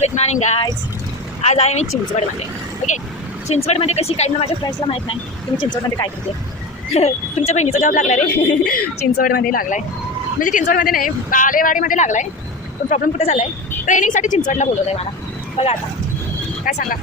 Good morning guys. आज आहे मी चिंचवडमध्ये. ओके, चिंचवडमध्ये कशी काही ना माझ्या फ्रेंड्सला माहीत नाही की मी चिंचवडमध्ये काय करते. तुमच्या बहिणीचा जॉब लागला रे. चिंचवडमध्ये लागला आहे, म्हणजे चिंचवडमध्ये नाही, बालेवाडीमध्ये लागला आहे. पण प्रॉब्लेम कुठे झाला आहे, ट्रेनिंगसाठी चिंचवडला बोलवलं आहे मला. बघा आता काय सांगा.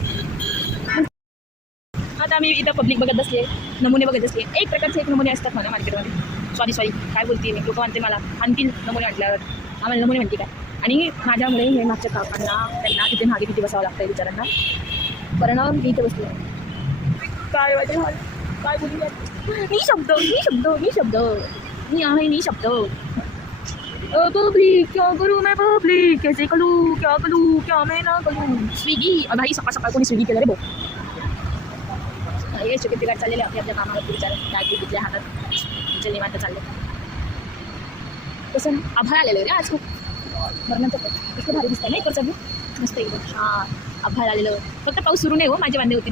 आता मी इथं पब्लिक बघत बसले, नमुने बघत बसले. एक प्रकारचे एक नमुने असतात मला मार्केटमध्ये. सॉरी काय बोलते मी, लोक म्हणते मला आणखी नमुने म्हटल्यावर आम्हाला नमुने म्हणते काय. आणि माझ्यामुळे हे मागच्या काकांना त्यांना तिथे मागे किती बसावं लागतं विचारांना. परिणाम मी इथे बसलो. काय वाटते काय बोलूया. मी शब्द मी आहे मी शब्द. पब्लिक क्या करूँ मैं, पब्लिक कैसे करूँ, क्या मैं ना करूँ. स्विगी भाई सकाळ सकाळ कोणी स्विगी केलं रे भाऊ. हे किती गाडी चाललेले आपल्या आपल्या कामावर विचार काय की तिथल्या हातात तिच्या निवांत चालले. कसं आभाळ आलेलं रे आज खूप मरणाचं. इतकं भारी दिसतं नाही इकडचं मस्त एकदम. हां आभाळ आलेलं, फक्त पाऊस सुरू नाही हो. माझे वांदे होते.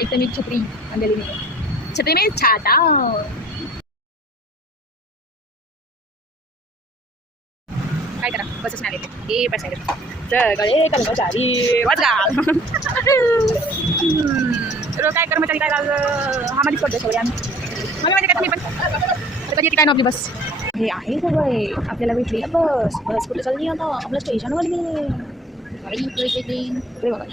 एक तर मी छत्री आणलेली नाही, छत्री मी छाता. काय करा बसच नाही येते. हे पॅसेंजर सगळे कर्मचारी वाजगा. काय कर्मचारी काय हा माझी पडतो सगळे आम्ही म्हणजे काय तुम्ही पण कधी येते काय ना आपली बस. हे आहे सगळे आपल्याला भेटली बस. बस कुठे चालली आता आपल्या स्टेशनवर. मी बघा